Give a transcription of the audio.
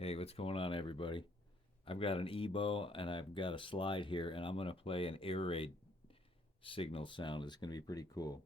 Hey, what's going on, everybody? I've got an EBO and I've got a slide here, and I'm going to play an air raid signal sound. It's going to be pretty cool.